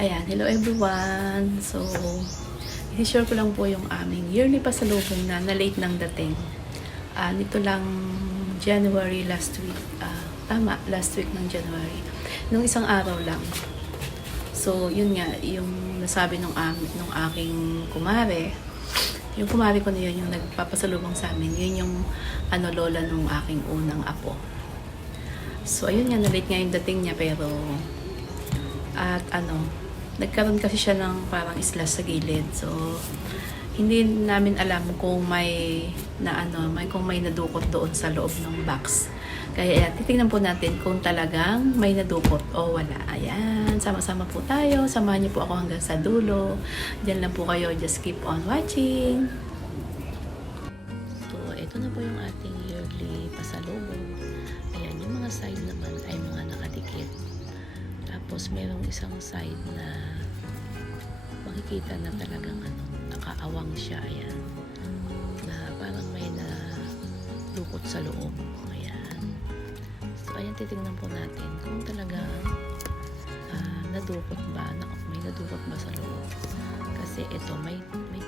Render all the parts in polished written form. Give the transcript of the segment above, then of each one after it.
Ayan, hello everyone. So, i-share ko lang po yung aming yearly pasalubong na late nang dating. Nito lang January last week. Last week ng January. Nung isang araw lang. So, yun nga, yung nasabi nung aking kumare. Yung kumare ko na yun, yung nagpapasalubong sa amin. Yun yung lola nung aking unang apo. So, ayun nga, late nga yung dating niya, pero nagkaroon kasi siya ng parang islas sa gilid. So, hindi namin alam kung may nadukot doon sa loob ng box. Kaya titingnan po natin kung talagang may nadukot o wala. Ayan, sama-sama po tayo. Samahan niyo po ako hanggang sa dulo. Diyan lang po kayo. Just keep on watching. So, ito na po yung ating yearly pasalubong. Ayan, yung mga side naman ay mga nakadikit. Tapos, merong isang side na makikita na talagang nakaawang siya. Ayan. Na parang may nadukot sa loob. Ayan. So, ayan, titignan po natin kung talagang nadukot ba, may nadukot ba sa loob. Kasi ito, may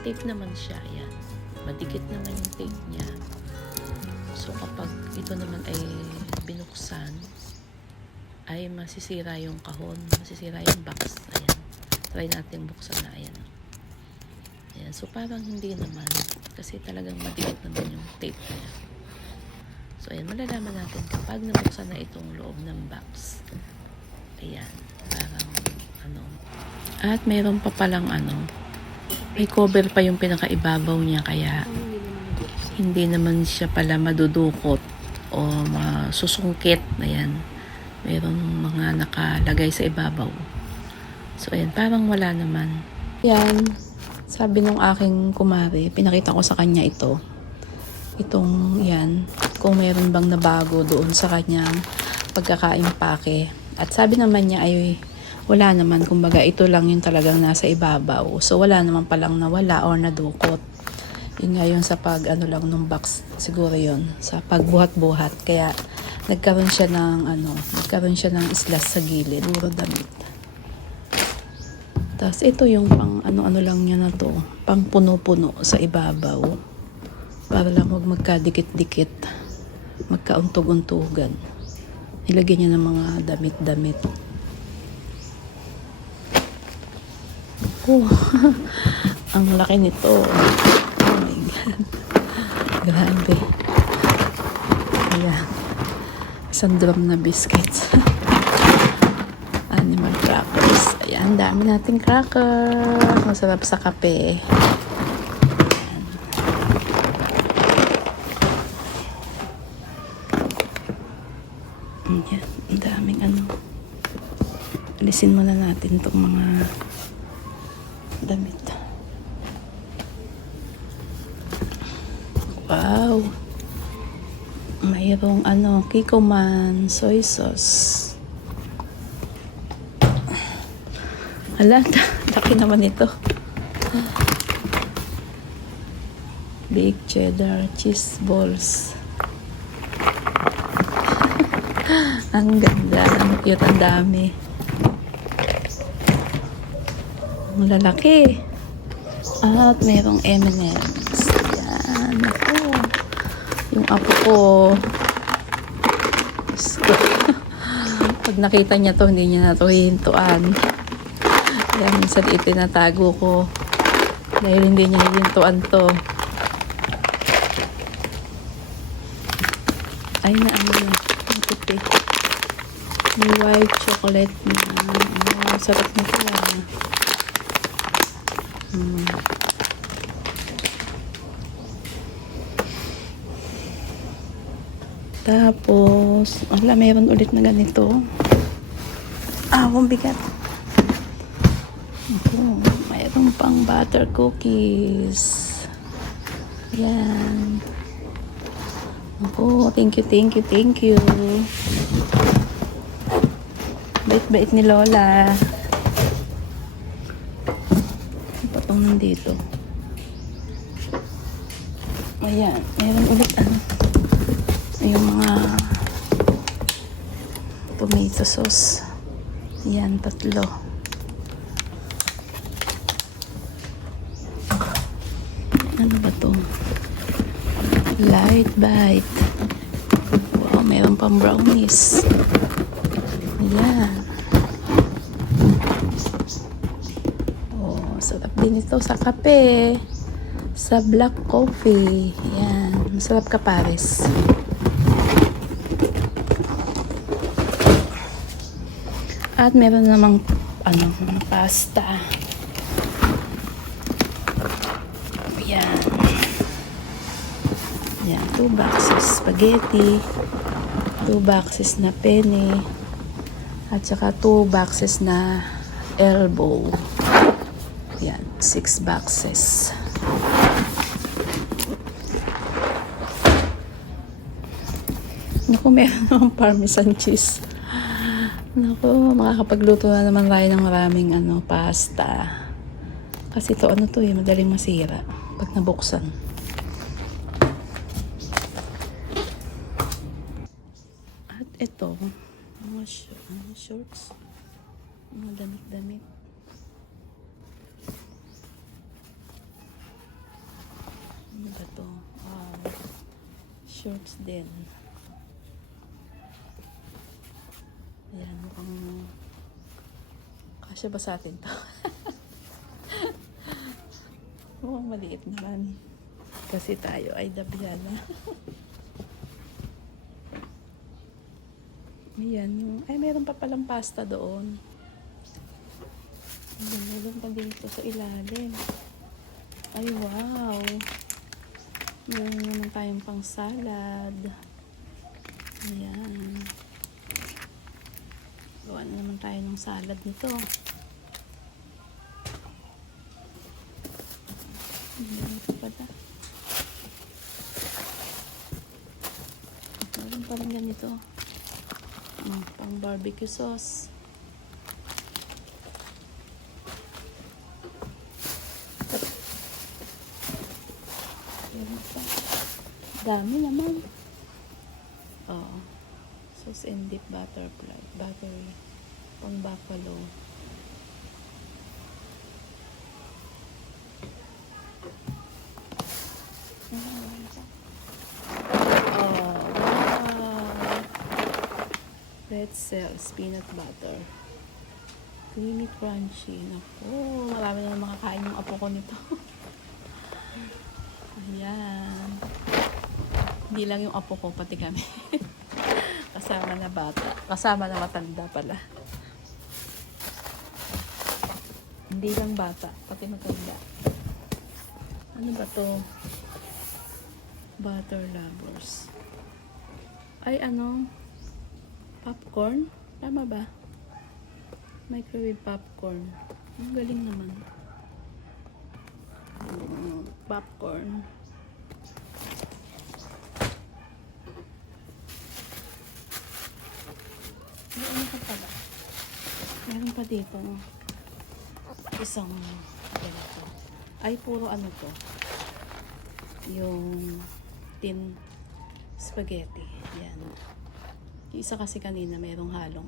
tape naman siya. Ayan. Madikit naman yung tape niya. So, kapag ito naman ay binuksan, ay masisira yung kahon, masisira yung box. Ayan. Try natin buksan na. Ayan. Ayan. So, parang hindi naman. Kasi talagang madikit naman yung tape niya. So, ayan. Malalaman natin kapag nabuksan na itong loob ng box. Ayan. Parang, At mayroon pa palang, may cover pa yung pinakaibabaw niya. Kaya, hindi naman siya pala madudukot o masusungkit. Ayan. Mayroong mga nakalagay sa ibabaw. So, ayan, parang wala naman. Yan, sabi nung aking kumare, pinakita ko sa kanya ito. Itong, yan, kung mayroon bang nabago doon sa kanyang pagkakaimpake. At sabi naman niya ay wala naman. Kumbaga, ito lang yung talagang nasa ibabaw. So, wala naman palang nawala or nadukot. Yun nga yun sa lang ng box. Siguro yun, sa pagbuhat-buhat. Kaya, nagkaroon siya ng islas sa gilid, puro damit. Tapos ito yung pang lang niya na to, pang puno-puno sa ibabaw. Para lang huwag magkadikit-dikit, magkauntog-untugan. Ilagay niya ng mga damit-damit. Oh, ang laki nito. Oh my God. Grabe. Ayan. Isang drum na biscuits. Animal crackers. Ayan, dami nating crackers. Masarap sa kape. Ayan, ang daming Alisin muna natin itong mga damit. Wow! Mayroong Kikkoman soy sauce. Hala, laki naman ito. Big cheddar cheese balls. Ang ganda, ang cute, ang dami. Ang lalaki. At mayroong M&M's. Yan, ako. Yung apo ko, pag nakita niya to, hindi niya na to hihintuan. Kaya minsan itinatago ko dahil hindi niya hihintuan to. Ay na ang puti. May white chocolate na. Sarap na ito. Tapos, mayroon ulit na ganito. Ang bigat. Mayroon pang butter cookies. Yan. Thank you. Bait-bait ni Lola. Patong nandito. Ayan, mayroon ulit yung mga tomato sauce. Yan, 3. Ano ba to? Light bite. Wow, meron pang brownies. Ayan. Oh, sarap din ito sa kape. Sa black coffee. Ayan. Masarap ka, Paris. At meron namang pasta. Ayan. Ayan, 2 boxes spaghetti, 2 boxes na penne, at saka 2 boxes na elbow. Ayan, 6 boxes. Naku, meron namang parmesan cheese. Naku, makakapagluto na naman tayo ng maraming pasta. Kasi ito, madaling masira pag nabuksan. At ito, mga shorts, mga damit-damit. Ano ba ito? Shorts din. Ayan, mukhang kasya ba sa atin to? Mukhang maliit naman. Kasi tayo ay dabyana. Ayan, meron pa palang pasta doon. Ayan, meron pa dito sa ilalim. Ay, wow. Meron naman tayong pang salad. Ayan. Gawa na naman tayo ng salad nito. Ito pala. Meron pa rin ganito. Pang barbecue sauce. Dami naman. Sauce and dip butterfly. Battery. Pang buffalo. Pretzels, peanut butter. Creamy crunchy. Naku, marami na makakain yung apo ko nito. Ayan. Hindi lang yung apo ko, pati kami. Kasama na bata. Kasama na matanda pala. Hindi lang bata, pati matanda. Ano ba to? Butter lovers. Ay, popcorn? Tama ba? Microwave popcorn. Ang galing naman. Popcorn. Ano pa pala? Meron pa dito. Isang ganito. Ay, puro to. Yung tin spaghetti. Yan. Yung isa kasi kanina merong halong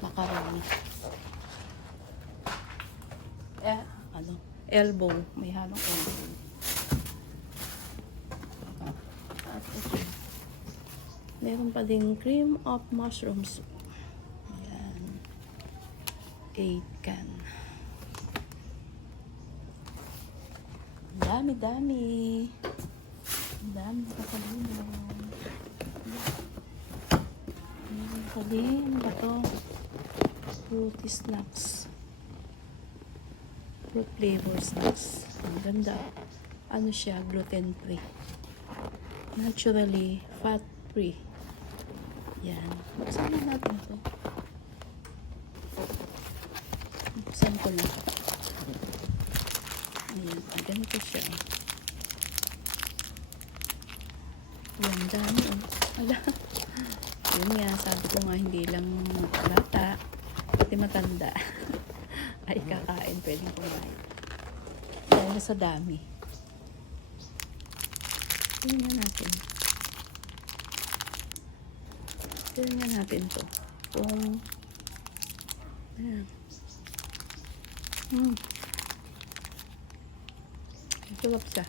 macaroni. Elbow. May halong elbow. At ito. Meron pa din cream of mushroom soup. Ayan. 8 can. Dami-dami. Dami pa kanina. Meron pa din fruity snacks. Fruit flavor snacks. Ang ganda. Siya, gluten free. Naturally fat free. Yan. Buksan na natin ito. Buksan ko na. Ayan. Ganito siya. Yan. Dami. Ala. Yun nga. Sabi ko nga hindi lang bata. Pati matanda. Ay kakain. Pwedeng kumain. Dahil sa dami. Tingnan natin. Tingnan natin to. Kung ayan. Sarap siya.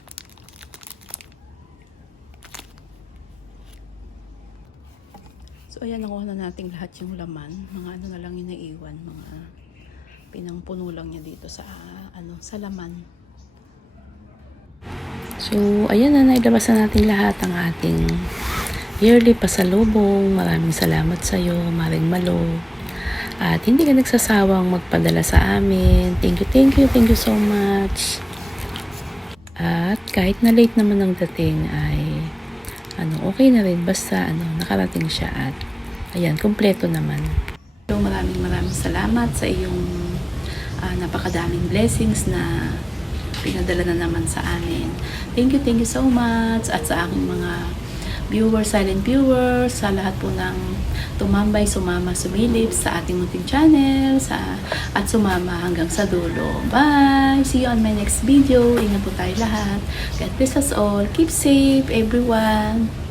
So, ayan, nakuha na natin lahat yung laman. Mga ano na lang yung naiwan. Mga pinangpuno lang niya dito sa, sa laman. So, ayan na, nailabas na natin lahat ang ating yearly pasalubong. Maraming salamat sa iyo, Maring Malo. At hindi ka nagsasawang magpadala sa amin. Thank you so much. At kahit na late naman ang dating ay okay na rin basta nakarating siya at ayan, kumpleto naman. So, maraming salamat sa iyong napakadaming blessings na pinadala na naman sa amin. Thank you so much. At sa aking mga viewers, silent viewers, sa lahat po ng tumambay, sumama, sumilip sa ating munting channel, at sumama hanggang sa dulo. Bye! See you on my next video. Ingat po tayo lahat. God bless us all. Keep safe, everyone.